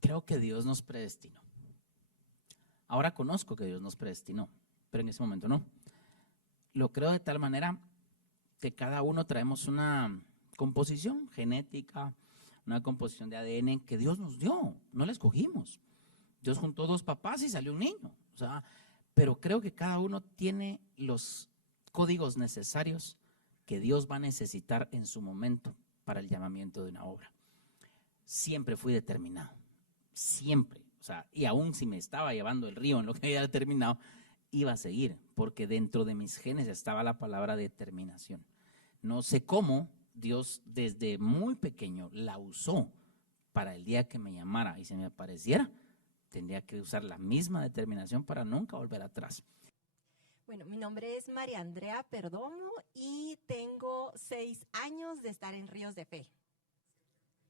Creo que Dios nos predestinó. Ahora conozco que Dios nos predestinó, pero en ese momento no. Lo creo de tal manera que cada uno traemos una composición genética, una composición de ADN que Dios nos dio, no la escogimos. Dios juntó dos papás y salió un niño. O sea, pero creo que cada uno tiene los códigos necesarios que Dios va a necesitar en su momento para el llamamiento de una obra. Siempre fui determinado, siempre. O sea, y aún si me estaba llevando el río en lo que había determinado, iba a seguir, porque dentro de mis genes estaba la palabra determinación. No sé cómo Dios desde muy pequeño la usó para el día que me llamara y se me apareciera, tendría que usar la misma determinación para nunca volver atrás. Bueno, mi nombre es María Andrea Perdomo y tengo 6 años de estar en Ríos de Fe.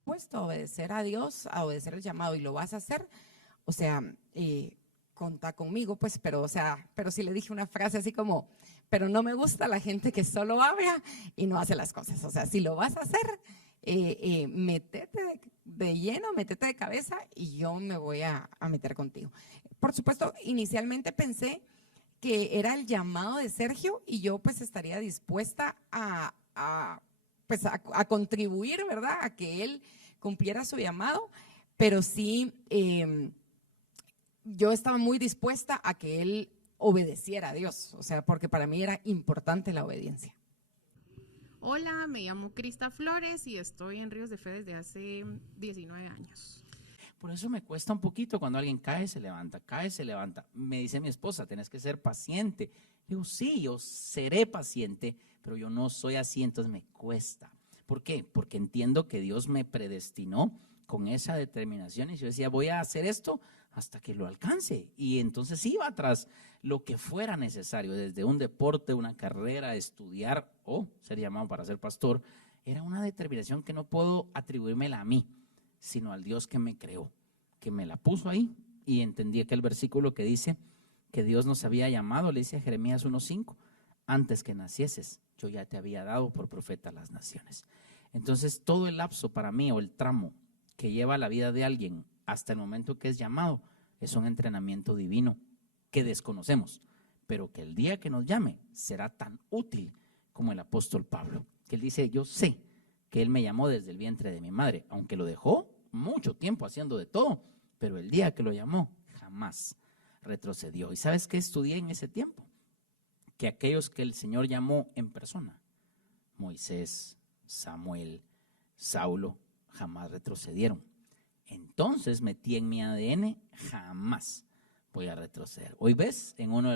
Puesto a obedecer a Dios, a obedecer el llamado y lo vas a hacer, o sea, contá conmigo, pues, pero, o sea, pero sí le dije una frase así como, pero no me gusta la gente que solo habla y no hace las cosas. O sea, si lo vas a hacer, métete de lleno, métete de cabeza y yo me voy a meter contigo. Por supuesto, inicialmente pensé que era el llamado de Sergio y yo pues estaría dispuesta a contribuir, ¿verdad? A que él cumpliera su llamado, pero sí, yo estaba muy dispuesta a que él obedeciera a Dios, o sea, porque para mí era importante la obediencia. Hola, me llamo Crista Flores y estoy en Ríos de Fe desde hace 19 años. Por eso me cuesta un poquito cuando alguien cae, se levanta, cae, se levanta. Me dice mi esposa, tenés que ser paciente. Digo, sí, yo seré paciente, pero yo no soy así, entonces me cuesta. ¿Por qué? Porque entiendo que Dios me predestinó con esa determinación y yo decía, voy a hacer esto hasta que lo alcance. Y entonces iba tras lo que fuera necesario, desde un deporte, una carrera, estudiar o ser llamado para ser pastor. Era una determinación que no puedo atribuírmela a mí, sino al Dios que me creó, que me la puso ahí. Y entendí que el versículo que dice que Dios nos había llamado, le dice a Jeremías 1:5, antes que nacieses, yo ya te había dado por profeta a las naciones. Entonces todo el lapso para mí, o el tramo que lleva la vida de alguien hasta el momento que es llamado, es un entrenamiento divino que desconocemos, pero que el día que nos llame será tan útil como el apóstol Pablo, que él dice, yo sé que él me llamó desde el vientre de mi madre, aunque lo dejó mucho tiempo haciendo de todo, pero el día que lo llamó jamás retrocedió. ¿Y sabes qué estudié en ese tiempo? Que aquellos que el Señor llamó en persona, Moisés, Samuel, Saulo, jamás retrocedieron. Entonces metí en mi ADN, jamás voy a retroceder. Hoy ves, en uno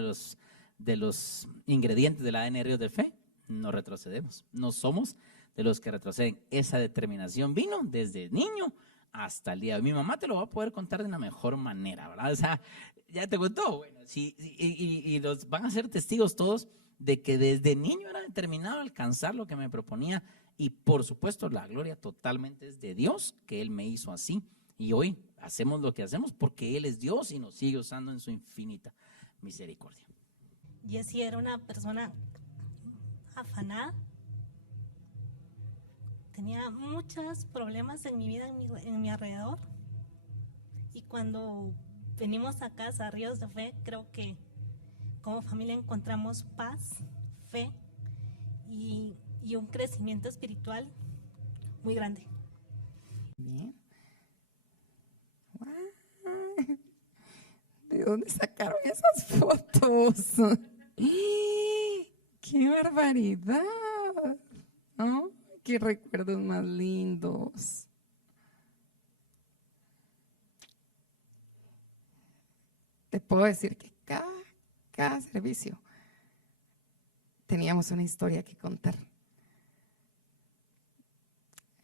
de los ingredientes del ADN Ríos de Fe, no retrocedemos, no somos de los que retroceden. Esa determinación vino desde niño hasta el día de hoy. Mi mamá te lo va a poder contar de una mejor manera, ¿verdad? O sea, ya te contó, bueno, sí, y los van a ser testigos todos de que desde niño era determinado a alcanzar lo que me proponía, y por supuesto la gloria totalmente es de Dios, que Él me hizo así, y hoy hacemos lo que hacemos porque Él es Dios y nos sigue usando en su infinita misericordia. Jessie era una persona afanada, tenía muchos problemas en mi vida, en mi alrededor, y cuando venimos a casa a Ríos de Fe, creo que como familia encontramos paz, fe y un crecimiento espiritual muy grande. Bien. Wow. ¿De dónde sacaron esas fotos? ¡Qué barbaridad! ¿No? ¡Qué recuerdos más lindos! Te puedo decir que cada servicio teníamos una historia que contar.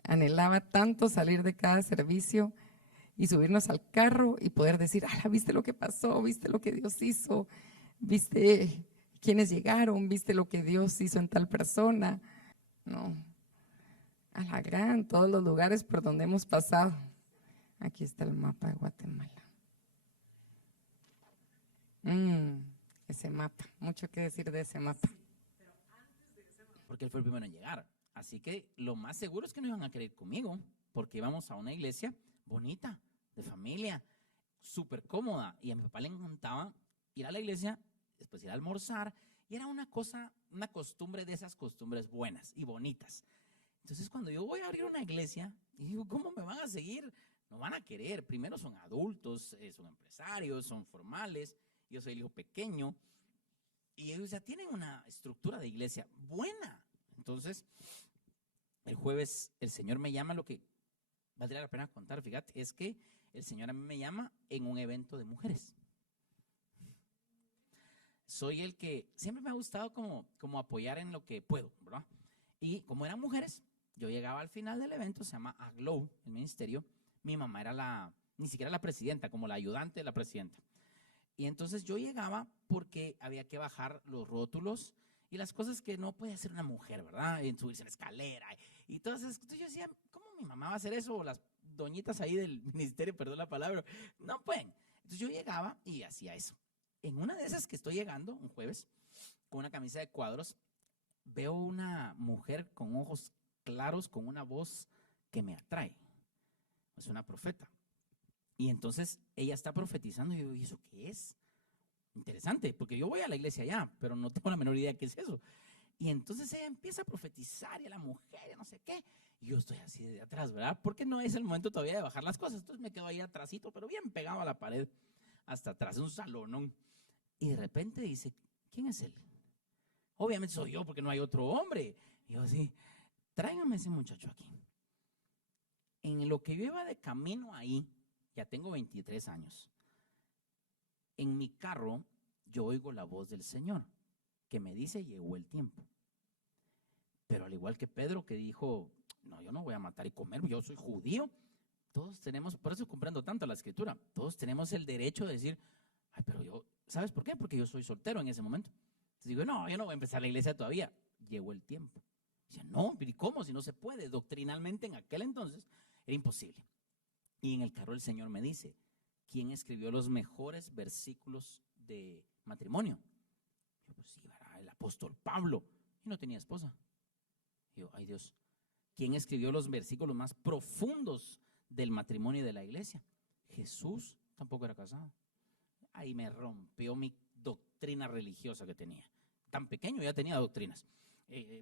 Anhelaba tanto salir de cada servicio y subirnos al carro y poder decir, ¿viste lo que pasó? ¿Viste lo que Dios hizo? ¿Viste quiénes llegaron? ¿Viste lo que Dios hizo en tal persona? No, a la gran, todos los lugares por donde hemos pasado. Aquí está el mapa de Guatemala. Ese mapa, mucho que decir de ese mapa. Porque él fue el primero en llegar. Así que lo más seguro es que no iban a querer conmigo, porque íbamos a una iglesia bonita, de familia, súper cómoda. Y a mi papá le encantaba ir a la iglesia, después ir a almorzar. Y era una cosa, una costumbre de esas costumbres buenas y bonitas. Entonces, cuando yo voy a abrir una iglesia, y digo, ¿cómo me van a seguir? No van a querer. Primero son adultos, son empresarios, son formales. Yo soy el hijo pequeño. Y ellos ya tienen una estructura de iglesia buena. Entonces, el jueves el Señor me llama, lo que valdría la pena contar, fíjate, es que el Señor a mí me llama en un evento de mujeres. Soy el que siempre me ha gustado como apoyar en lo que puedo, ¿verdad? Y como eran mujeres, yo llegaba al final del evento, se llama Aglow, el ministerio. Mi mamá era ni siquiera la presidenta, como la ayudante de la presidenta. Y entonces yo llegaba porque había que bajar los rótulos y las cosas que no puede hacer una mujer, ¿verdad? En subirse en la escalera y todas esas. Entonces yo decía, ¿cómo mi mamá va a hacer eso? O las doñitas ahí del ministerio, perdón la palabra, no pueden. Entonces yo llegaba y hacía eso. En una de esas que estoy llegando, un jueves, con una camisa de cuadros, veo una mujer con ojos claros, con una voz que me atrae. Es una profeta. Y entonces ella está profetizando y yo digo, ¿y eso qué es? Interesante, porque yo voy a la iglesia ya, pero no tengo la menor idea qué es eso. Y entonces ella empieza a profetizar y a la mujer, no sé qué. Y yo estoy así de atrás, ¿verdad? Porque no es el momento todavía de bajar las cosas. Entonces me quedo ahí atrásito, pero bien pegado a la pared, hasta atrás, un salonón. Y de repente dice, ¿quién es él? Obviamente soy yo, porque no hay otro hombre. Y yo así, tráigame ese muchacho aquí. En lo que yo iba de camino ahí, ya tengo 23 años. En mi carro, yo oigo la voz del Señor, que me dice, llegó el tiempo. Pero al igual que Pedro, que dijo, no, yo no voy a matar y comer, yo soy judío. Todos tenemos, por eso comprendo tanto la escritura, todos tenemos el derecho de decir, ay, pero yo, ¿sabes por qué? Porque yo soy soltero en ese momento. Entonces digo, no, yo no voy a empezar la iglesia todavía. Llegó el tiempo. Dice, no, pero ¿y cómo? Si no se puede. Doctrinalmente en aquel entonces era imposible. Y en el carro el Señor me dice, ¿quién escribió los mejores versículos de matrimonio? Yo, pues sí, ¿verdad? El apóstol Pablo. Y no tenía esposa. Y yo, ay Dios, ¿quién escribió los versículos más profundos del matrimonio y de la iglesia? Jesús tampoco era casado. Ahí me rompió mi doctrina religiosa que tenía. Tan pequeño ya tenía doctrinas,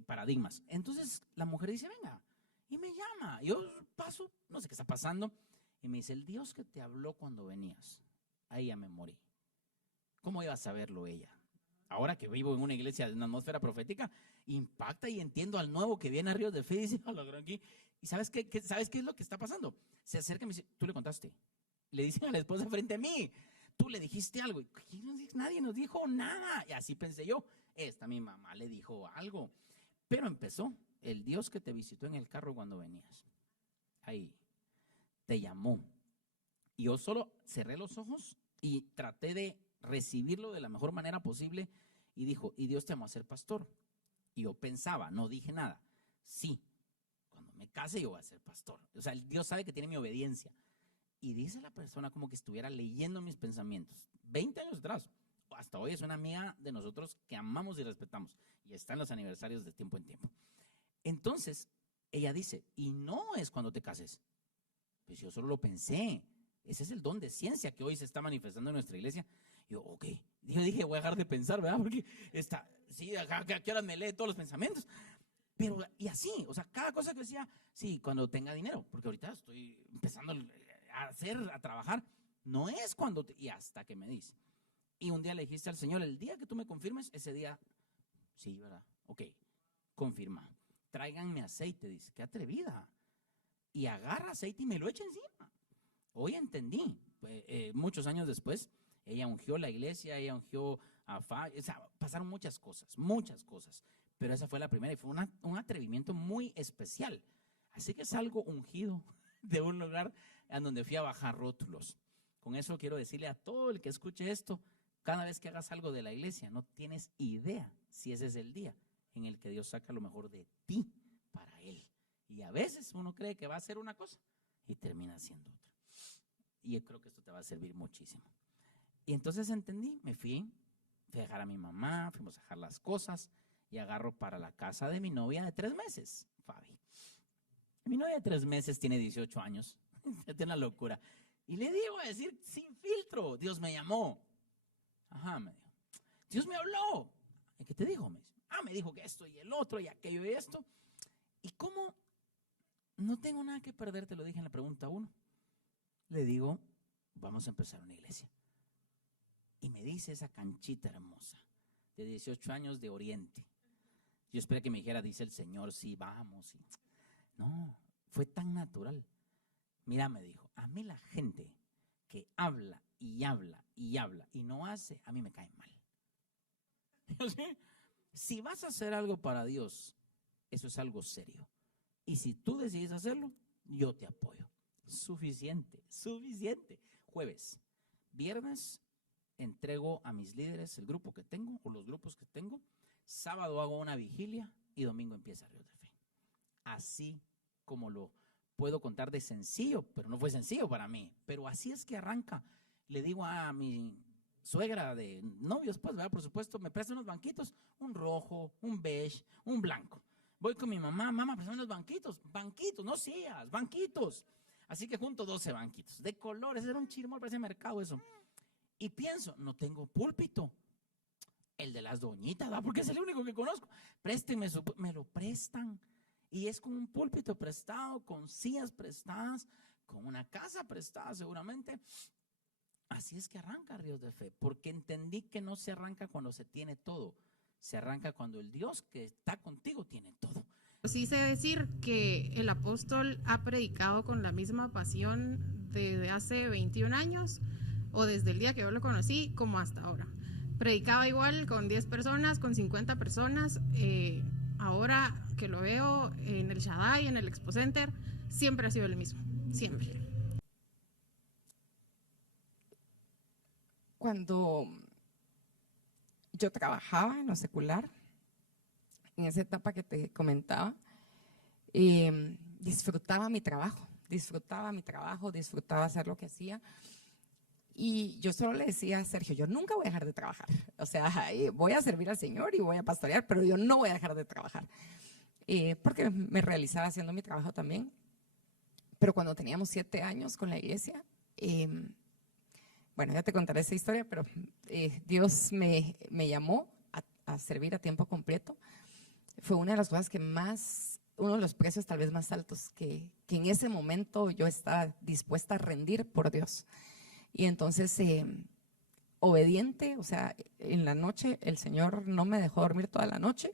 paradigmas. Entonces la mujer dice, venga, y me llama. Yo paso, no sé qué está pasando. Y me dice, el Dios que te habló cuando venías, ahí ya me morí. ¿Cómo iba a saberlo ella? Ahora que vivo en una iglesia de una atmósfera profética, impacta y entiendo al nuevo que viene a Ríos de Fe y dice, aquí. ¿Y sabes qué es lo que está pasando? Se acerca y me dice, tú le contaste. Le dicen a la esposa frente a mí, tú le dijiste algo. Y nadie nos dijo nada. Y así pensé yo, mi mamá le dijo algo. Pero empezó, el Dios que te visitó en el carro cuando venías. Ahí. Te llamó. Y yo solo cerré los ojos y traté de recibirlo de la mejor manera posible y dijo, y Dios te llamó a ser pastor. Y yo pensaba, no dije nada, sí, cuando me case yo voy a ser pastor. O sea, Dios sabe que tiene mi obediencia. Y dice la persona como que estuviera leyendo mis pensamientos. 20 años atrás, hasta hoy es una amiga de nosotros que amamos y respetamos. Y está en los aniversarios de tiempo en tiempo. Entonces, ella dice, y no es cuando te cases. Pues yo solo lo pensé. Ese es el don de ciencia que hoy se está manifestando en nuestra iglesia. Yo, ok. Yo dije, voy a dejar de pensar, ¿verdad? Porque sí, ¿a qué hora me lee todos los pensamientos? Pero, y así, o sea, cada cosa que decía, sí, cuando tenga dinero, porque ahorita estoy empezando a trabajar. No es cuando, y hasta que me dice. Y un día le dijiste al Señor, el día que tú me confirmes, ese día, sí, ¿verdad? Ok, confirma. Tráiganme aceite, dice, qué atrevida. Y agarra aceite y me lo echa encima. Hoy entendí, muchos años después, ella ungió la iglesia, ella ungió a o sea, pasaron muchas cosas, pero esa fue la primera y fue un atrevimiento muy especial. Así que salgo ungido de un lugar en donde fui a bajar rótulos. Con eso quiero decirle a todo el que escuche esto, cada vez que hagas algo de la iglesia, no tienes idea si ese es el día en el que Dios saca lo mejor de ti para Él. Y a veces uno cree que va a hacer una cosa y termina haciendo otra. Y yo creo que esto te va a servir muchísimo. Y entonces entendí, me fui a dejar a mi mamá, fuimos a dejar las cosas y agarro para la casa de mi novia de 3 meses, Fabi. Mi novia de 3 meses tiene 18 años, es una locura. Y le digo a decir sin filtro, Dios me llamó. Ajá, me dijo. Dios me habló. ¿Y qué te dijo? Me dice, me dijo que esto y el otro y aquello y esto. ¿Y cómo? No tengo nada que perder, te lo dije en la pregunta 1. Le digo, vamos a empezar una iglesia. Y me dice esa canchita hermosa, de 18 años de Oriente. Yo esperé que me dijera, dice el Señor, sí, vamos. No, fue tan natural. Mira, me dijo, a mí la gente que habla y habla y habla y no hace, a mí me cae mal. Si vas a hacer algo para Dios, eso es algo serio. Y si tú decides hacerlo, yo te apoyo. Suficiente, suficiente. Jueves, viernes, entrego a mis líderes el grupo que tengo o los grupos que tengo. Sábado hago una vigilia y domingo empieza Ríos de Fe. Así como lo puedo contar de sencillo, pero no fue sencillo para mí. Pero así es que arranca. Le digo a mi suegra de novios, pues, ¿verdad? Por supuesto, me presta unos banquitos, un rojo, un beige, un blanco. Voy con mi mamá, préstame unos banquitos, no sillas, banquitos. Así que junto 12 banquitos, de colores, era un chirmol, parece mercado eso. Y pienso, no tengo púlpito. El de las doñitas, ¿verdad? Porque es el único que conozco. Préstenme, me lo prestan. Y es con un púlpito prestado, con sillas prestadas, con una casa prestada seguramente. Así es que arranca Ríos de Fe, porque entendí que no se arranca cuando se tiene todo. Se arranca cuando el Dios que está contigo tiene todo. Sí sé decir que el apóstol ha predicado con la misma pasión desde hace 21 años o desde el día que yo lo conocí como hasta ahora. Predicaba igual con 10 personas, con 50 personas. Ahora que lo veo en el Shaddai, en el Expo Center, siempre ha sido el mismo, siempre. Cuando yo trabajaba en lo secular, en esa etapa que te comentaba, disfrutaba mi trabajo, disfrutaba hacer lo que hacía. Y yo solo le decía a Sergio, yo nunca voy a dejar de trabajar. O sea, voy a servir al Señor y voy a pastorear, pero yo no voy a dejar de trabajar. Porque me realizaba haciendo mi trabajo también. Pero cuando teníamos 7 años con la iglesia, bueno, ya te contaré esa historia, pero Dios me llamó a servir a tiempo completo. Fue una de las cosas que más, uno de los precios tal vez más altos que en ese momento yo estaba dispuesta a rendir por Dios. Y entonces, obediente, o sea, en la noche el Señor no me dejó dormir toda la noche.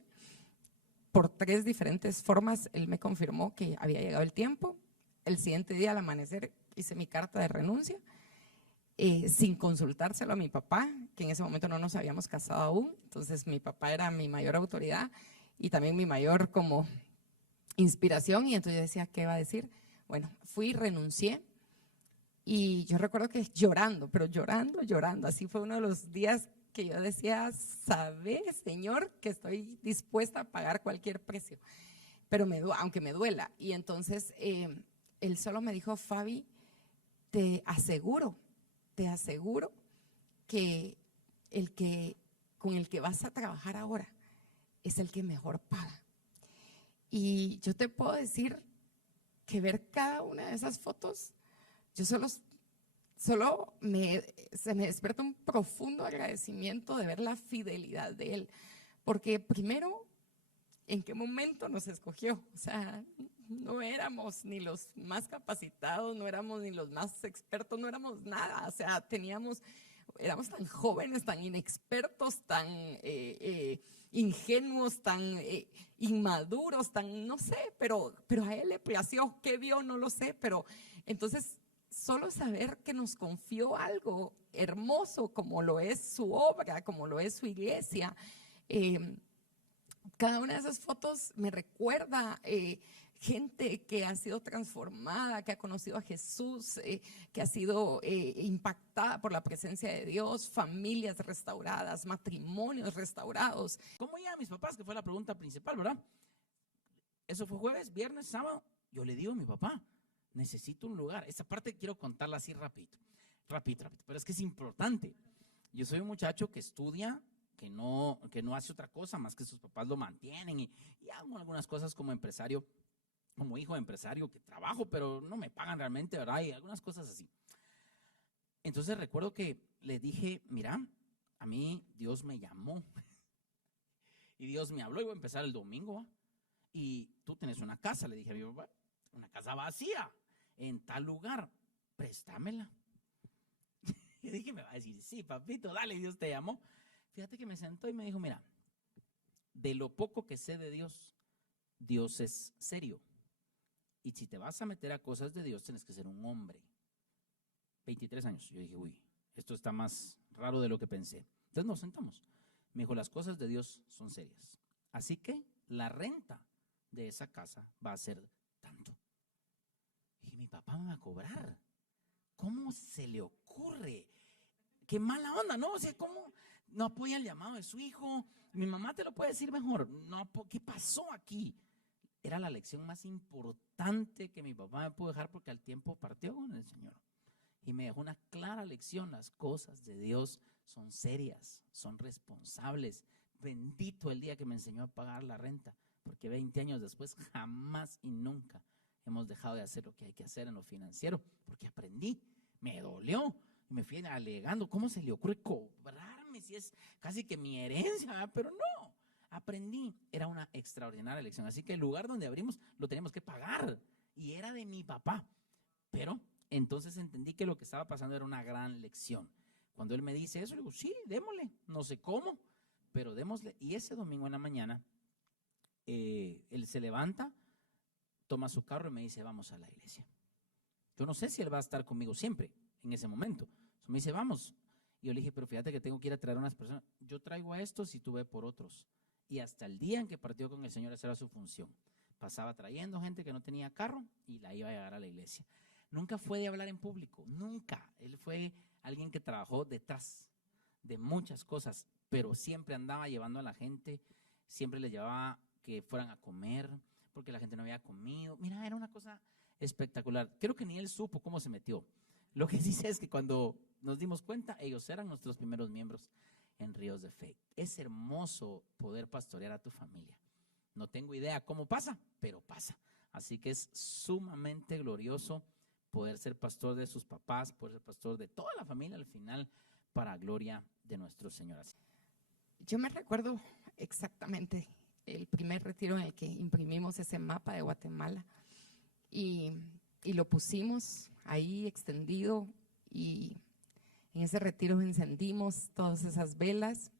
Por 3 diferentes formas, Él me confirmó que había llegado el tiempo. El siguiente día al amanecer hice mi carta de renuncia, sin consultárselo a mi papá, que en ese momento no nos habíamos casado aún. Entonces mi papá era mi mayor autoridad y también mi mayor como inspiración. Y entonces yo decía, ¿qué va a decir? Bueno, fui y renuncié. Y yo recuerdo que llorando, pero llorando. Así fue uno de los días que yo decía, ¿sabes, Señor, que estoy dispuesta a pagar cualquier precio? Pero aunque me duela. Y entonces Él solo me dijo, Fabi, te aseguro que con el que vas a trabajar ahora es el que mejor paga. Y yo te puedo decir que ver cada una de esas fotos, yo solo se me desperta un profundo agradecimiento de ver la fidelidad de Él. Porque primero, ¿en qué momento nos escogió? O sea, no éramos ni los más capacitados, no éramos ni los más expertos, no éramos nada. O sea, éramos tan jóvenes, tan inexpertos, tan ingenuos, tan inmaduros, tan no sé, pero a Él le plació. ¿Qué vio? No lo sé, pero entonces solo saber que nos confió algo hermoso como lo es su obra, como lo es su iglesia. Cada una de esas fotos me recuerda gente que ha sido transformada, que ha conocido a Jesús, que ha sido impactada por la presencia de Dios, familias restauradas, matrimonios restaurados. ¿Cómo llegan mis papás? Que fue la pregunta principal, ¿verdad? Eso fue jueves, viernes, sábado. Yo le digo a mi papá, necesito un lugar. Esa parte quiero contarla así rápido, pero es que es importante. Yo soy un muchacho que estudia, que no hace otra cosa más que sus papás lo mantienen y hago algunas cosas como empresario, como hijo de empresario, que trabajo, pero no me pagan realmente, ¿verdad? Y algunas cosas así. Entonces recuerdo que le dije, mira, a mí Dios me llamó y Dios me habló y voy a empezar el domingo, ¿va? Y tú tenés una casa, le dije a mi papá, una casa vacía en tal lugar, préstamela. Y dije, me va a decir, sí, papito, dale, Dios te llamó. Fíjate que me sentó y me dijo, mira, de lo poco que sé de Dios, Dios es serio. Y si te vas a meter a cosas de Dios, tienes que ser un hombre. 23 años. Yo dije, uy, esto está más raro de lo que pensé. Entonces nos sentamos. Me dijo, las cosas de Dios son serias. Así que la renta de esa casa va a ser tanto. Y mi papá me va a cobrar. ¿Cómo se le ocurre? Qué mala onda, ¿no? O sea, ¿cómo no apoya el llamado de su hijo? Mi mamá te lo puede decir mejor. No, ¿qué pasó aquí? Era la lección más importante que mi papá me pudo dejar porque al tiempo partió con el Señor. Y me dejó una clara lección. Las cosas de Dios son serias, son responsables. Bendito el día que me enseñó a pagar la renta, porque 20 años después jamás y nunca hemos dejado de hacer lo que hay que hacer en lo financiero, porque aprendí, me dolió y me fui alegando. ¿Cómo se le ocurre cobrarme si es casi que mi herencia? Pero no, aprendí. Era una extraordinaria lección. Así que el lugar donde abrimos lo teníamos que pagar y era de mi papá. Pero entonces entendí que lo que estaba pasando era una gran lección. Cuando él me dice eso, le digo, sí, démosle, no sé cómo, pero démosle. Y ese domingo en la mañana, él se levanta, toma su carro y me dice, vamos a la iglesia. Yo no sé si él va a estar conmigo siempre, en ese momento. Entonces me dice, vamos. Y yo le dije, pero fíjate que tengo que ir a traer a unas personas. Yo traigo a estos y tú ve por otros. Y hasta el día en que partió con el Señor, esa era su función. Pasaba trayendo gente que no tenía carro y la iba a llevar a la iglesia. Nunca fue de hablar en público, nunca. Él fue alguien que trabajó detrás de muchas cosas, pero siempre andaba llevando a la gente, siempre les llevaba que fueran a comer, porque la gente no había comido. Mira, era una cosa espectacular. Creo que ni él supo cómo se metió. Lo que dice es que cuando nos dimos cuenta, ellos eran nuestros primeros miembros en Ríos de Fe. Es hermoso poder pastorear a tu familia. No tengo idea cómo pasa, pero pasa. Así que es sumamente glorioso poder ser pastor de sus papás, poder ser pastor de toda la familia al final, para gloria de nuestro Señor. Yo me recuerdo exactamente el primer retiro en el que imprimimos ese mapa de Guatemala y lo pusimos ahí extendido, y en ese retiro encendimos todas esas velas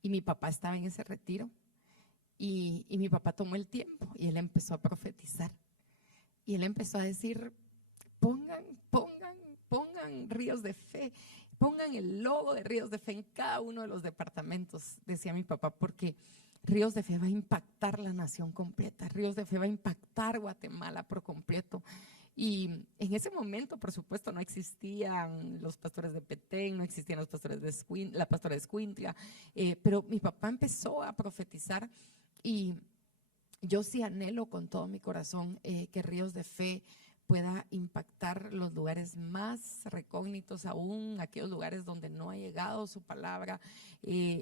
y mi papá estaba en ese retiro y mi papá tomó el tiempo y él empezó a profetizar y él empezó a decir, pongan Ríos de Fe, pongan el logo de Ríos de Fe en cada uno de los departamentos, decía mi papá, porque Ríos de Fe va a impactar la nación completa, Ríos de Fe va a impactar Guatemala por completo. Y en ese momento, por supuesto, no existían los pastores de Petén, no existían los pastores de la pastora de Escuintla, pero mi papá empezó a profetizar y yo sí anhelo con todo mi corazón que Ríos de Fe pueda impactar los lugares más recógnitos aún, aquellos lugares donde no ha llegado su palabra,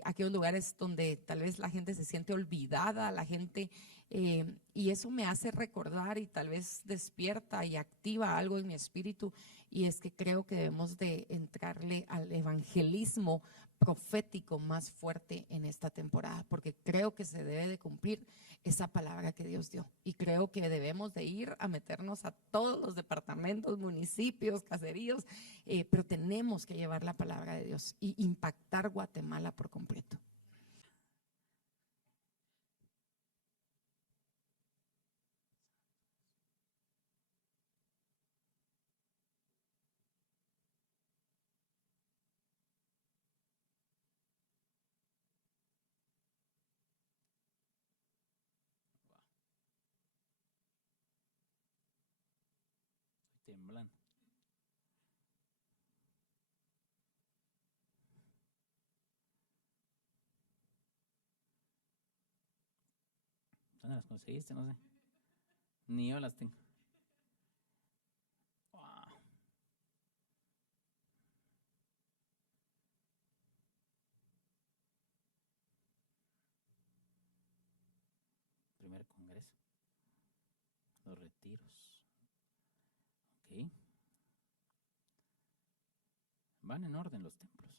aquellos lugares donde tal vez la gente se siente olvidada, la gente, y eso me hace recordar y tal vez despierta y activa algo en mi espíritu, y es que creo que debemos de entrarle al evangelismo profético más fuerte en esta temporada, porque creo que se debe de cumplir esa palabra que Dios dio, y creo que debemos de ir a meternos a todos los departamentos, municipios, caseríos, pero tenemos que llevar la palabra de Dios y impactar Guatemala por completo. Temblando. ¿Dónde las conseguiste? No sé. Ni yo las tengo. Wow. Primer congreso. Los retiros. Ok. Van en orden los templos.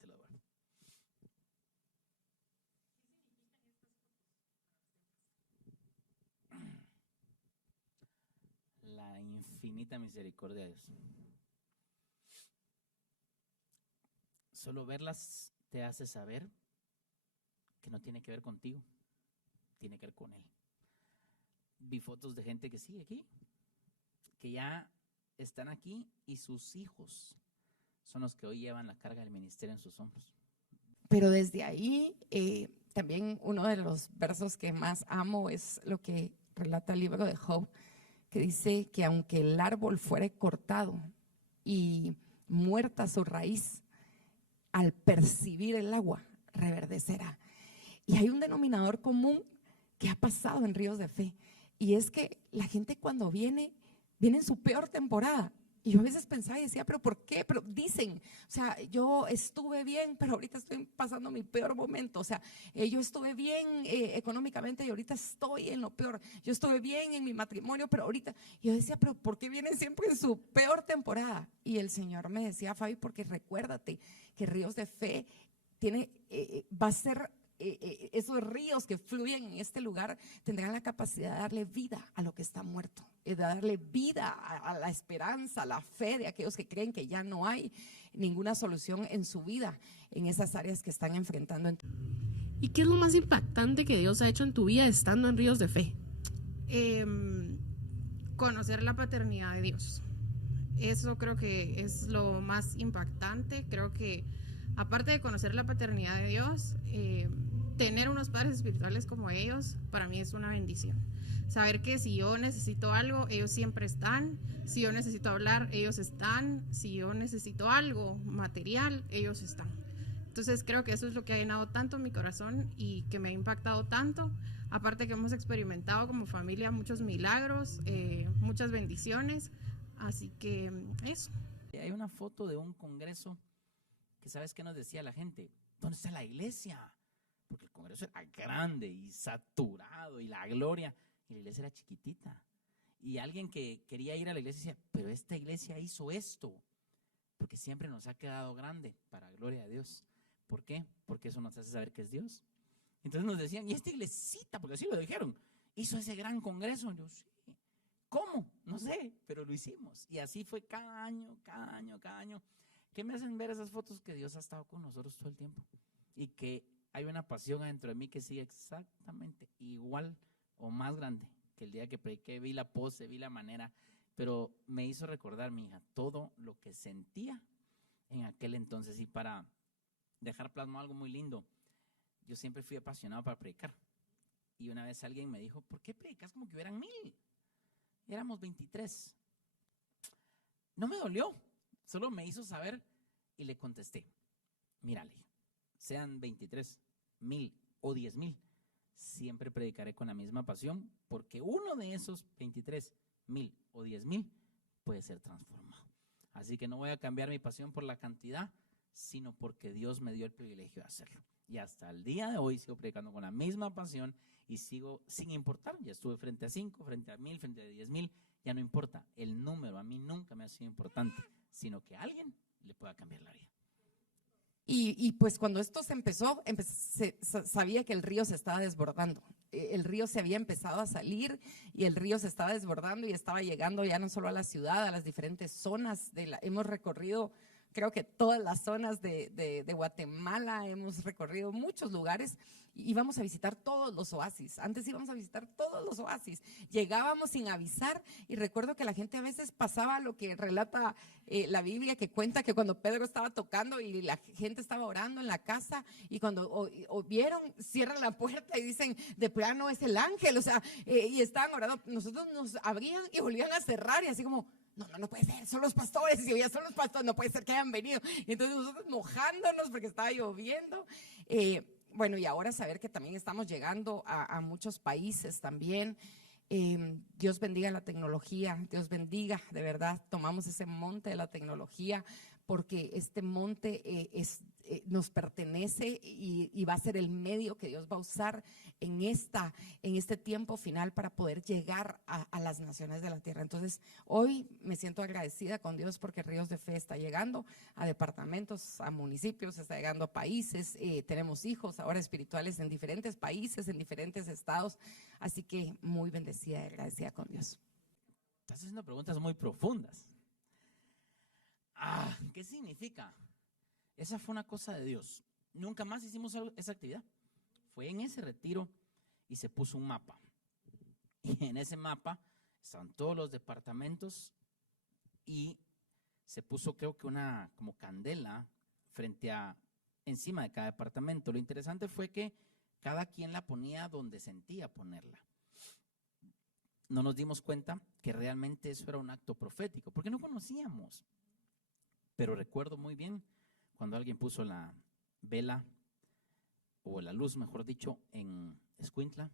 Te lo guardo. La infinita misericordia de Dios. Solo verlas te hace saber que no tiene que ver contigo, tiene que ver con Él. Vi fotos de gente que sigue aquí, que ya están aquí y sus hijos son los que hoy llevan la carga del ministerio en sus hombros. Pero desde ahí, también uno de los versos que más amo es lo que relata el libro de Job, que dice que aunque el árbol fuere cortado y muerta su raíz, al percibir el agua, reverdecerá. Y hay un denominador común que ha pasado en Ríos de Fe, y es que la gente cuando viene en su peor temporada. Y yo a veces pensaba y decía, ¿pero por qué? Pero dicen, o sea, yo estuve bien, pero ahorita estoy pasando mi peor momento. O sea, yo estuve bien económicamente y ahorita estoy en lo peor. Yo estuve bien en mi matrimonio, pero ahorita… Y yo decía, ¿pero por qué vienen siempre en su peor temporada? Y el Señor me decía, Fabi, porque recuérdate que Ríos de Fe va a ser… esos ríos que fluyen en este lugar tendrán la capacidad de darle vida a lo que está muerto, de darle vida a la esperanza, a la fe de aquellos que creen que ya no hay ninguna solución en su vida, en esas áreas que están enfrentando. ¿Y qué es lo más impactante que Dios ha hecho en tu vida estando en Ríos de Fe? Conocer la paternidad de Dios. Eso creo que es lo más impactante. Creo que aparte de conocer la paternidad de Dios, tener unos padres espirituales como ellos, para mí es una bendición. Saber que si yo necesito algo, ellos siempre están. Si yo necesito hablar, ellos están. Si yo necesito algo material, ellos están. Entonces creo que eso es lo que ha llenado tanto mi corazón y que me ha impactado tanto. Aparte que hemos experimentado como familia muchos milagros, muchas bendiciones. Así que eso. Hay una foto de un congreso que ¿sabes qué nos decía la gente? ¿Dónde está la iglesia? Porque el congreso era grande y saturado y la gloria, y la iglesia era chiquitita. Y alguien que quería ir a la iglesia decía, pero esta iglesia hizo esto, porque siempre nos ha quedado grande, para gloria de Dios. ¿Por qué? Porque eso nos hace saber que es Dios. Entonces nos decían, y esta iglesita, porque así lo dijeron, hizo ese gran congreso. Yo, sí. ¿Cómo? No sé, pero lo hicimos. Y así fue cada año. ¿Qué me hacen ver esas fotos? Que Dios ha estado con nosotros todo el tiempo. Y que hay una pasión adentro de mí que sigue exactamente igual o más grande que el día que prediqué. Vi la pose, vi la manera, pero me hizo recordar, mi hija, todo lo que sentía en aquel entonces. Y para dejar plasmado algo muy lindo, yo siempre fui apasionado para predicar. Y una vez alguien me dijo, ¿por qué predicas como que hubieran 1000? Éramos 23. No me dolió, solo me hizo saber y le contesté, mírale, sean 23, 1000 o 10,000, siempre predicaré con la misma pasión, porque uno de esos 23, 1000 o 10,000 puede ser transformado. Así que no voy a cambiar mi pasión por la cantidad, sino porque Dios me dio el privilegio de hacerlo. Y hasta el día de hoy sigo predicando con la misma pasión y sigo sin importar. Ya estuve frente a 5, frente a 1000, frente a 10,000, ya no importa. El número a mí nunca me ha sido importante, sino que a alguien le pueda cambiar la vida. Y pues cuando esto se empezó, sabía que el río se estaba desbordando. El río se había empezado a salir y el río se estaba desbordando y estaba llegando ya no solo a la ciudad, a las diferentes zonas. Hemos recorrido, creo que todas las zonas de Guatemala, hemos recorrido muchos lugares y íbamos a visitar todos los oasis. Antes íbamos a visitar todos los oasis. Llegábamos sin avisar y recuerdo que la gente a veces pasaba lo que relata la Biblia, que cuenta que cuando Pedro estaba tocando y la gente estaba orando en la casa y cuando vieron, cierran la puerta y dicen, de plano es el ángel, o sea, y estaban orando, nosotros nos abrían y volvían a cerrar y así como, no puede ser, son los pastores, y ya son los pastores, no puede ser que hayan venido. Y entonces nosotros mojándonos porque estaba lloviendo. Bueno, y ahora saber que también estamos llegando a muchos países también. Dios bendiga la tecnología, Dios bendiga, de verdad, tomamos ese monte de la tecnología porque este monte nos pertenece y va a ser el medio que Dios va a usar en este tiempo final para poder llegar a las naciones de la tierra. Entonces, hoy me siento agradecida con Dios porque Ríos de Fe está llegando a departamentos, a municipios, está llegando a países. Tenemos hijos ahora espirituales en diferentes países, en diferentes estados. Así que muy bendecida y agradecida con Dios. Estás haciendo preguntas muy profundas. ¿Qué significa? Esa fue una cosa de Dios. Nunca más hicimos esa actividad. Fue en ese retiro y se puso un mapa. Y en ese mapa estaban todos los departamentos y se puso, creo que una como candela encima de cada departamento. Lo interesante fue que cada quien la ponía donde sentía ponerla. No nos dimos cuenta que realmente eso era un acto profético, porque no conocíamos. Pero recuerdo muy bien cuando alguien puso la vela, o la luz, mejor dicho, en Escuintla,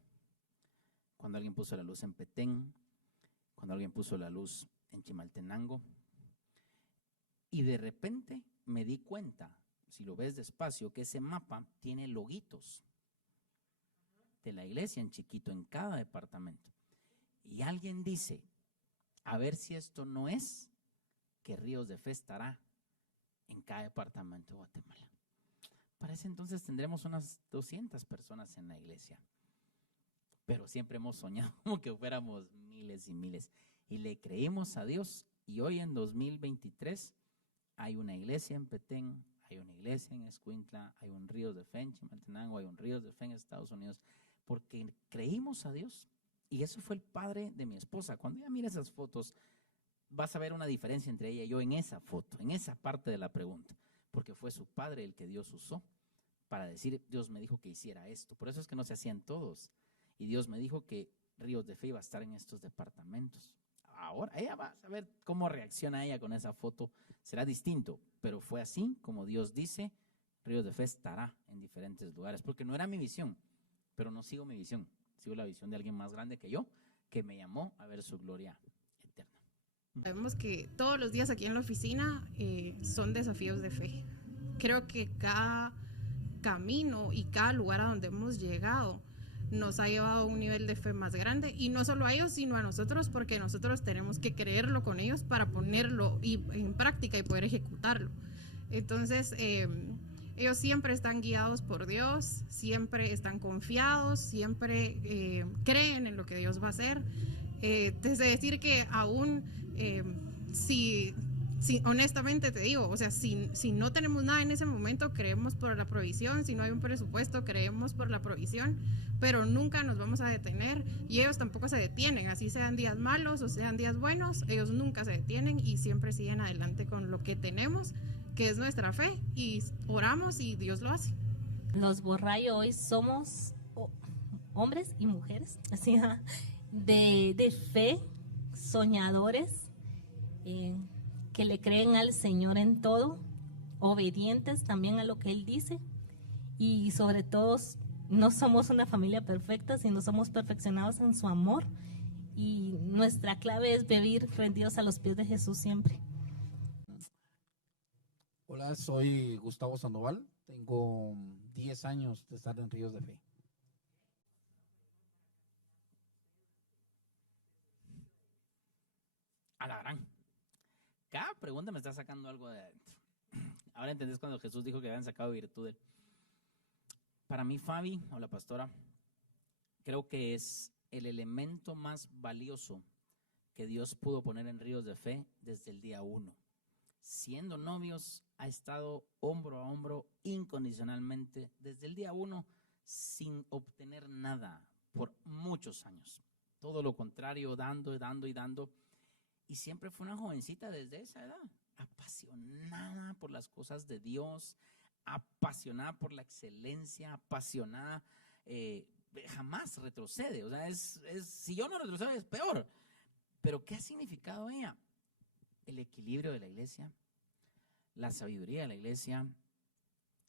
cuando alguien puso la luz en Petén, cuando alguien puso la luz en Chimaltenango. Y de repente me di cuenta, si lo ves despacio, que ese mapa tiene loguitos de la iglesia en chiquito en cada departamento. Y alguien dice, a ver si esto no es que Ríos de Fe estará en cada departamento de Guatemala. Para ese entonces tendremos unas 200 personas en la iglesia. Pero siempre hemos soñado como que fuéramos miles y miles. Y le creímos a Dios. Y hoy en 2023 hay una iglesia en Petén, hay una iglesia en Escuintla, hay un Ríos de Fe en Chimaltenango, hay un Ríos de Fe en Estados Unidos. Porque creímos a Dios. Y eso fue el padre de mi esposa. Cuando ella mira esas fotos, vas a ver una diferencia entre ella y yo en esa foto, en esa parte de la pregunta. Porque fue su padre el que Dios usó para decir, Dios me dijo que hiciera esto. Por eso es que no se hacían todos. Y Dios me dijo que Ríos de Fe iba a estar en estos departamentos. Ahora, ella va a saber cómo reacciona ella con esa foto. Será distinto, pero fue así como Dios dice, Ríos de Fe estará en diferentes lugares. Porque no era mi visión, pero no sigo mi visión. Sigo la visión de alguien más grande que yo, que me llamó a ver su gloria eterna. Vemos que todos los días aquí en la oficina son desafíos de fe. Creo que cada camino y cada lugar a donde hemos llegado nos ha llevado a un nivel de fe más grande, y no solo a ellos sino a nosotros, porque nosotros tenemos que creerlo con ellos para ponerlo en práctica y poder ejecutarlo. Entonces ellos siempre están guiados por Dios, siempre están confiados, siempre creen en lo que Dios va a hacer. Desde decir que aún si honestamente te digo, o sea, si no tenemos nada en ese momento, creemos por la provisión. Si no hay un presupuesto, creemos por la provisión, pero nunca nos vamos a detener, y ellos tampoco se detienen, así sean días malos o sean días buenos, ellos nunca se detienen y siempre siguen adelante con lo que tenemos, que es nuestra fe, y oramos y Dios lo hace. Los Borrayo hoy somos hombres y mujeres así, de fe, soñadores, que le creen al Señor en todo, obedientes también a lo que Él dice, y sobre todo no somos una familia perfecta, sino somos perfeccionados en su amor, y nuestra clave es vivir rendidos a los pies de Jesús siempre. Hola, soy Gustavo Sandoval, tengo 10 años de estar en Ríos de Fe. A la gran. Cada pregunta me está sacando algo de adentro. Ahora entendés cuando Jesús dijo que habían sacado virtud. Para mí, Fabi, o la pastora, creo que es el elemento más valioso que Dios pudo poner en Ríos de Fe desde el día 1. Siendo novios, ha estado hombro a hombro incondicionalmente desde el día 1, sin obtener nada por muchos años. Todo lo contrario, dando y dando y dando. Y siempre fue una jovencita desde esa edad, apasionada por las cosas de Dios, apasionada por la excelencia, apasionada, jamás retrocede. O sea, si yo no retrocedo es peor. Pero ¿qué ha significado ella? El equilibrio de la iglesia, la sabiduría de la iglesia,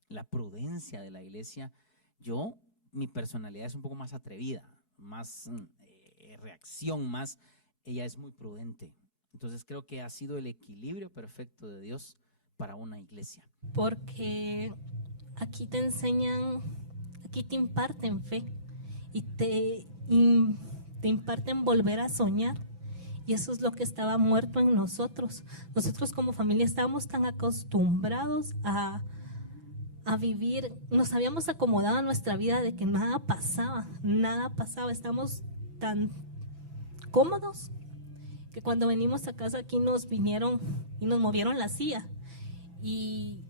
la prudencia de la iglesia. Mi personalidad es un poco más atrevida, más reacción, ella es muy prudente. Entonces creo que ha sido el equilibrio perfecto de Dios para una iglesia? Porque aquí te enseñan, aquí te imparten fe y te imparten volver a soñar. Y eso es lo que estaba muerto en nosotros. Nosotros como familia estábamos tan acostumbrados a vivir, nos habíamos acomodado a nuestra vida de que nada pasaba, estábamos tan cómodos que cuando venimos a casa aquí nos vinieron y nos movieron la silla y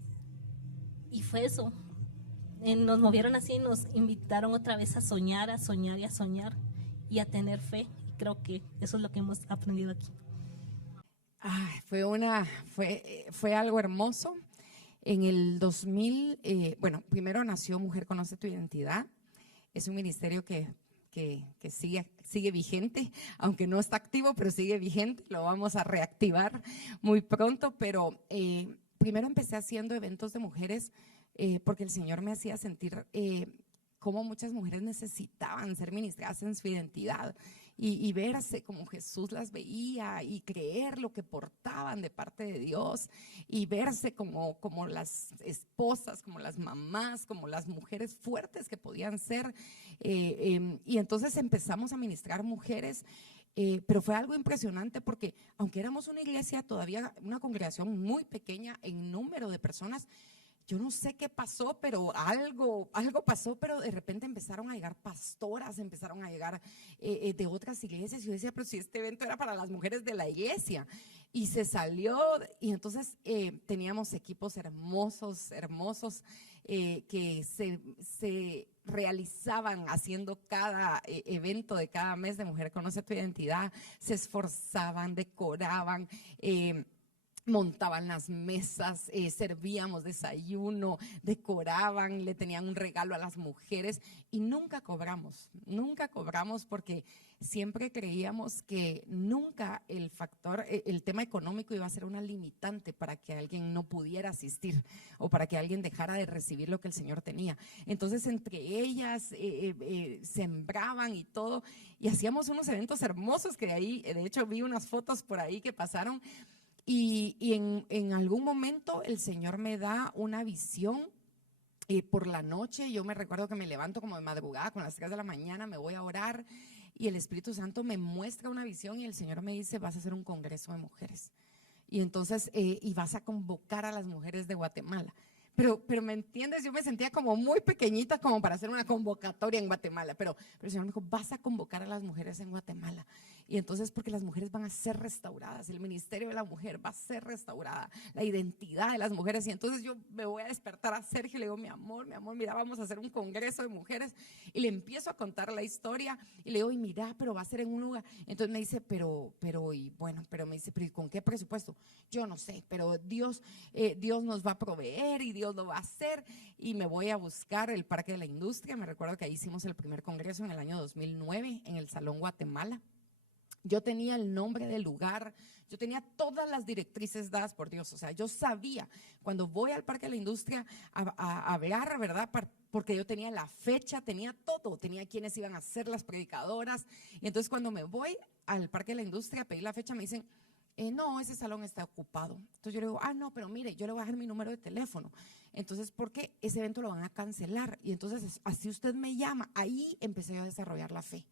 fue eso, nos movieron así y nos invitaron otra vez a soñar y a soñar y a tener fe, y creo que eso es lo que hemos aprendido aquí. Ay, fue algo hermoso. En el 2000, primero nació Mujer Conoce tu Identidad. Es un ministerio que sigue vigente, aunque no está activo, pero sigue vigente. Lo vamos a reactivar muy pronto, pero primero empecé haciendo eventos de mujeres porque el Señor me hacía sentir cómo muchas mujeres necesitaban ser ministradas en su identidad y verse como Jesús las veía y creer lo que portaban de parte de Dios y verse como las esposas, como las mamás, como las mujeres fuertes que podían ser. Y entonces empezamos a ministrar mujeres. Pero fue algo impresionante porque aunque éramos una iglesia, todavía una congregación muy pequeña en número de personas, yo no sé qué pasó, pero algo pasó, pero de repente empezaron a llegar pastoras, empezaron a llegar de otras iglesias. Y yo decía, pero si este evento era para las mujeres de la iglesia. Y se salió, y entonces teníamos equipos hermosos que se realizaban haciendo cada evento de cada mes de Mujer Conoce tu Identidad. Se esforzaban, decoraban, montaban las mesas, servíamos desayuno, decoraban, le tenían un regalo a las mujeres y nunca cobramos porque siempre creíamos que nunca el tema económico iba a ser una limitante para que alguien no pudiera asistir o para que alguien dejara de recibir lo que el Señor tenía. Entonces entre ellas sembraban y todo y hacíamos unos eventos hermosos que de hecho vi unas fotos por ahí que pasaron. Y en algún momento el Señor me da una visión por la noche. Yo me recuerdo que me levanto como de madrugada, con las 3 de la mañana, me voy a orar y el Espíritu Santo me muestra una visión y el Señor me dice, vas a hacer un congreso de mujeres. Y entonces, y vas a convocar a las mujeres de Guatemala. Pero me entiendes, yo me sentía como muy pequeñita como para hacer una convocatoria en Guatemala, pero el Señor me dijo, vas a convocar a las mujeres en Guatemala. Y entonces porque las mujeres van a ser restauradas, el ministerio de la mujer va a ser restaurada, la identidad de las mujeres. Y entonces yo me voy a despertar a Sergio y le digo, mi amor, mira, vamos a hacer un congreso de mujeres. Y le empiezo a contar la historia y le digo, y mira, pero va a ser en un lugar. Entonces me dice, pero me dice, pero ¿y con qué presupuesto? Yo no sé, pero Dios nos va a proveer y Dios lo va a hacer. Y me voy a buscar el Parque de la Industria. Me recuerdo que ahí hicimos el primer congreso en el año 2009 en el Salón Guatemala. Yo tenía el nombre del lugar, yo tenía todas las directrices dadas por Dios. O sea, yo sabía cuando voy al Parque de la Industria a hablar, ¿verdad? Porque yo tenía la fecha, tenía todo, tenía quiénes iban a ser las predicadoras. Y entonces cuando me voy al Parque de la Industria a pedir la fecha, me dicen, no, ese salón está ocupado. Entonces yo le digo, no, pero mire, yo le voy a dejar mi número de teléfono. Entonces, ¿por qué? Ese evento lo van a cancelar. Y entonces, así usted me llama. Ahí empecé yo a desarrollar la fe,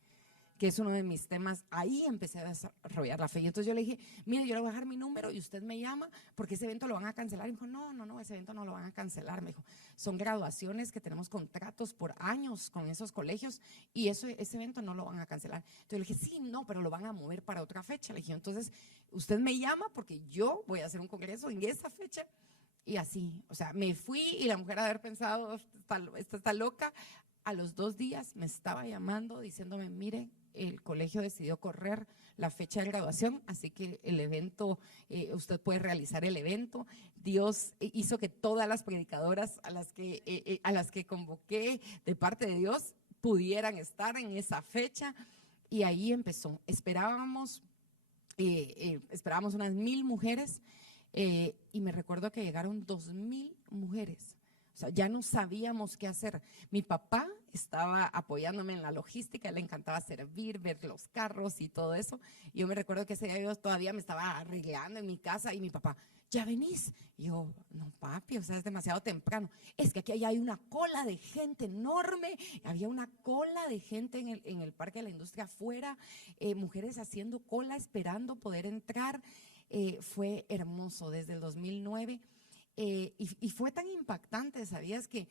que es uno de mis temas. Ahí empecé a desarrollar la fe. Y entonces yo le dije, mire, yo le voy a dejar mi número y usted me llama porque ese evento lo van a cancelar. Y me dijo, no, ese evento no lo van a cancelar. Me dijo, son graduaciones que tenemos contratos por años con esos colegios y ese evento no lo van a cancelar. Entonces le dije, sí, no, pero lo van a mover para otra fecha. Le dije, entonces usted me llama porque yo voy a hacer un congreso en esa fecha. Y así, o sea, me fui y la mujer haber pensado, esta está loca. A los 2 días me estaba llamando diciéndome, mire, el colegio decidió correr la fecha de graduación, así que el evento, usted puede realizar el evento. Dios hizo que todas las predicadoras a las que convoqué de parte de Dios pudieran estar en esa fecha y ahí empezó. Esperábamos unas 1000 mujeres y me recuerdo que llegaron 2000 mujeres. O sea, ya no sabíamos qué hacer. Mi papá estaba apoyándome en la logística, le encantaba servir, ver los carros y todo eso. Y yo me recuerdo que ese día yo todavía me estaba arreglando en mi casa y mi papá, ¿ya venís? Y yo, no papi, o sea, es demasiado temprano. Es que aquí hay una cola de gente enorme. Había una cola de gente en el Parque de la Industria afuera, mujeres haciendo cola, esperando poder entrar. Fue hermoso desde el 2009. Y fue tan impactante, ¿sabías? Que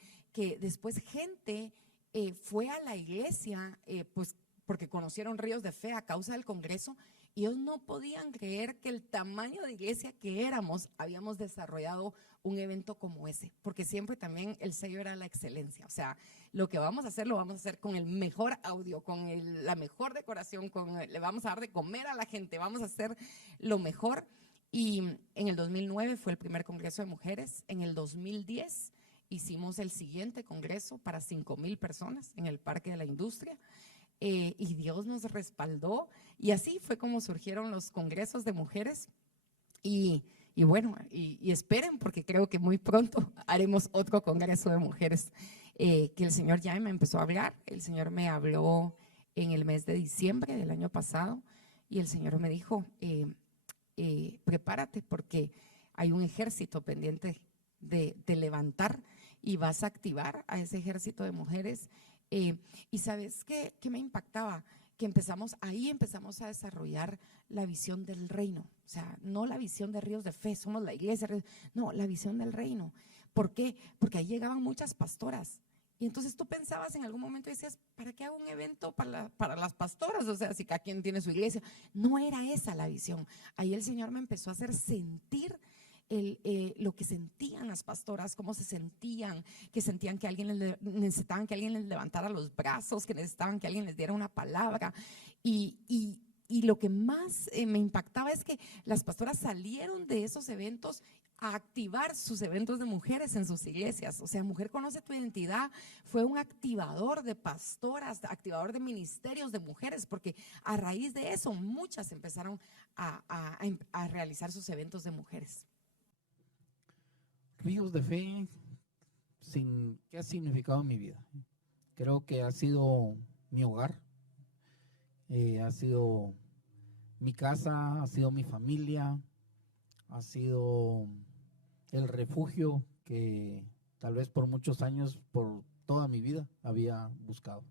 después gente fue a la iglesia, pues porque conocieron Ríos de Fe a causa del Congreso, y ellos no podían creer que el tamaño de iglesia que éramos, habíamos desarrollado un evento como ese, porque siempre también el sello era la excelencia. O sea, lo que vamos a hacer, lo vamos a hacer con el mejor audio, con la mejor decoración, le vamos a dar de comer a la gente, vamos a hacer lo mejor. Y en el 2009 fue el primer congreso de mujeres. En el 2010 hicimos el siguiente congreso para 5,000 personas en el Parque de la Industria. Y Dios nos respaldó. Y así fue como surgieron los congresos de mujeres. Y bueno, y esperen, porque creo que muy pronto haremos otro congreso de mujeres. Que el Señor ya me empezó a hablar. El Señor me habló en el mes de diciembre del año pasado. Y el Señor me dijo, prepárate, porque hay un ejército pendiente de levantar y vas a activar a ese ejército de mujeres. Y ¿sabes qué me impactaba? Que empezamos a desarrollar la visión del reino. O sea, no la visión de Ríos de Fe, somos la iglesia, no, la visión del reino. ¿Por qué? Porque ahí llegaban muchas pastoras. Y entonces tú pensabas en algún momento y decías, ¿para qué hago un evento para las pastoras? O sea, si cada quien tiene su iglesia. No era esa la visión. Ahí el Señor me empezó a hacer sentir lo que sentían las pastoras, cómo se sentían, que sentían que necesitaban que alguien les levantara los brazos, que necesitaban que alguien les diera una palabra. Y lo que más me impactaba es que las pastoras salieron de esos eventos a activar sus eventos de mujeres en sus iglesias. O sea, Mujer Conoce Tu Identidad fue un activador de pastoras, activador de ministerios de mujeres, porque a raíz de eso muchas empezaron a realizar sus eventos de mujeres. Ríos de Fe, ¿qué ha significado en mi vida? Creo que ha sido mi hogar, ha sido mi casa, ha sido mi familia, ha sido el refugio que tal vez por muchos años, por toda mi vida, había buscado.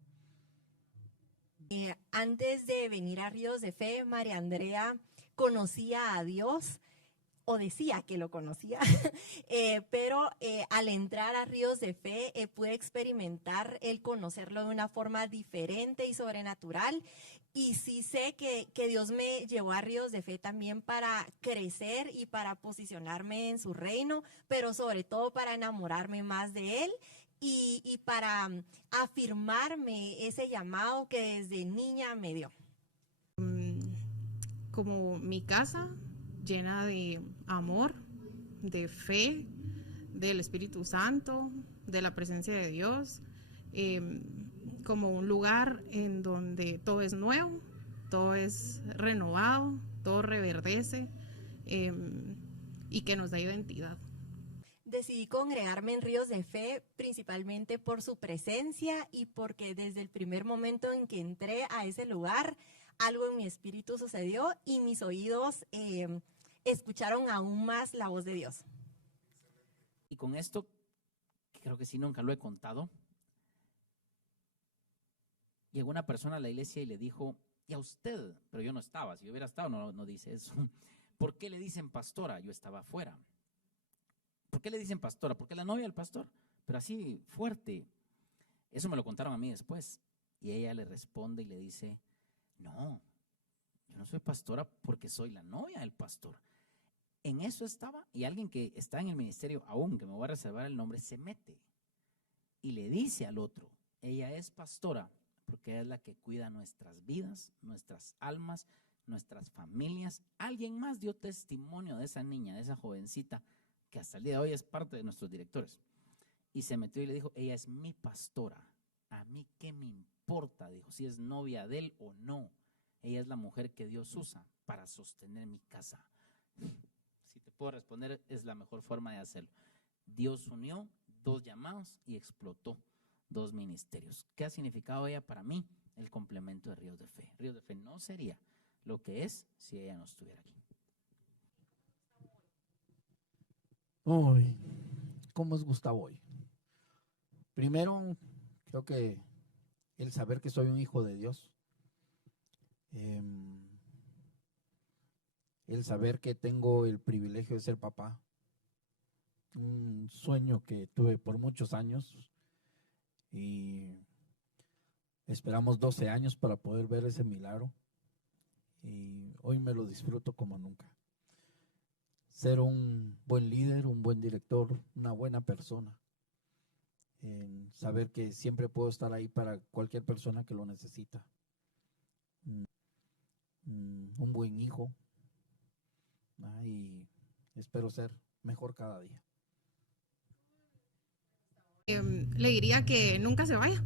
Antes de venir a Ríos de Fe, María Andrea conocía a Dios, o decía que lo conocía, pero al entrar a Ríos de Fe pude experimentar el conocerlo de una forma diferente y sobrenatural. Y sí sé que Dios me llevó a Ríos de Fe también para crecer y para posicionarme en su reino, pero sobre todo para enamorarme más de Él y para afirmarme ese llamado que desde niña me dio. Como mi casa, llena de amor, de fe, del Espíritu Santo, de la presencia de Dios, como un lugar en donde todo es nuevo, todo es renovado, todo reverdece, y que nos da identidad. Decidí congregarme en Ríos de Fe principalmente por su presencia y porque desde el primer momento en que entré a ese lugar, algo en mi espíritu sucedió y mis oídos escucharon aún más la voz de Dios. Y con esto, creo que sí, nunca lo he contado, llegó una persona a la iglesia y le dijo, y a usted, pero yo no estaba, si yo hubiera estado no dice eso, ¿por qué le dicen pastora? Yo estaba afuera. ¿Por qué le dicen pastora? Porque es la novia del pastor, pero así fuerte. Eso me lo contaron a mí después. Y ella le responde y le dice, no, yo no soy pastora porque soy la novia del pastor. En eso estaba, y alguien que está en el ministerio aún, que me voy a reservar el nombre, se mete y le dice al otro, ella es pastora porque es la que cuida nuestras vidas, nuestras almas, nuestras familias. Alguien más dio testimonio de esa niña, de esa jovencita, que hasta el día de hoy es parte de nuestros directores. Y se metió y le dijo, ella es mi pastora. A mí qué me importa, dijo, si es novia de él o no. Ella es la mujer que Dios usa para sostener mi casa. Si te puedo responder, es la mejor forma de hacerlo. Dios unió, 2 llamados y explotó 2 ministerios. ¿Qué ha significado ella para mí? El complemento de Ríos de Fe. Ríos de Fe no sería lo que es si ella no estuviera aquí. Uy, ¿cómo es Gustavo hoy? Primero, creo que el saber que soy un hijo de Dios, el saber que tengo el privilegio de ser papá, un sueño que tuve por muchos años y esperamos 12 años para poder ver ese milagro y hoy me lo disfruto como nunca. Ser un buen líder, un buen director, una buena persona, saber que siempre puedo estar ahí para cualquier persona que lo necesita, un buen hijo, y espero ser mejor cada día. Le diría que nunca se vaya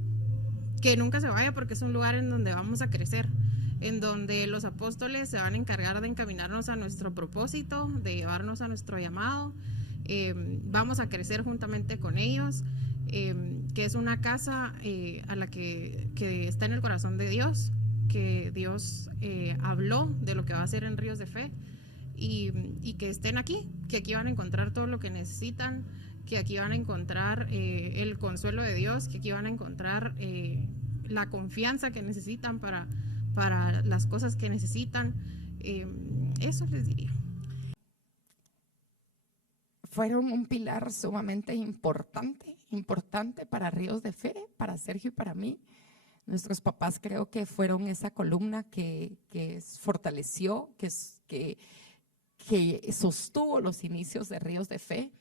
porque es un lugar en donde vamos a crecer, en donde los apóstoles se van a encargar de encaminarnos a nuestro propósito, de llevarnos a nuestro llamado. Vamos a crecer juntamente con ellos, que es una casa a la que está en el corazón de Dios, que Dios habló de lo que va a hacer en Ríos de Fe, y que estén aquí, que aquí van a encontrar todo lo que necesitan, que aquí van a encontrar el consuelo de Dios, que aquí van a encontrar la confianza que necesitan para las cosas que necesitan. Eso les diría. Fueron un pilar sumamente importante para Ríos de Fe, para Sergio y para mí. Nuestros papás creo que fueron esa columna que fortaleció, que sostuvo los inicios de Ríos de Fe.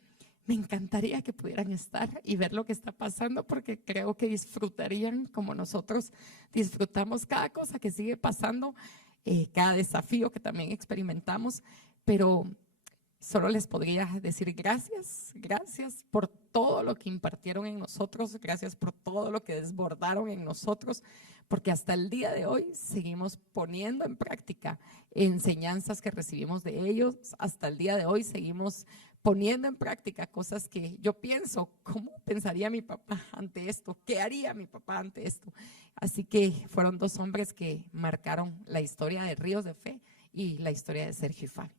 Me encantaría que pudieran estar y ver lo que está pasando, porque creo que disfrutarían como nosotros disfrutamos cada cosa que sigue pasando, cada desafío que también experimentamos, pero solo les podría decir gracias por todo lo que impartieron en nosotros, gracias por todo lo que desbordaron en nosotros, porque hasta el día de hoy seguimos poniendo en práctica enseñanzas que recibimos de ellos, hasta el día de hoy seguimos poniendo en práctica cosas que yo pienso, ¿cómo pensaría mi papá ante esto? ¿Qué haría mi papá ante esto? Así que fueron 2 hombres que marcaron la historia de Ríos de Fe y la historia de Sergio y Fabi.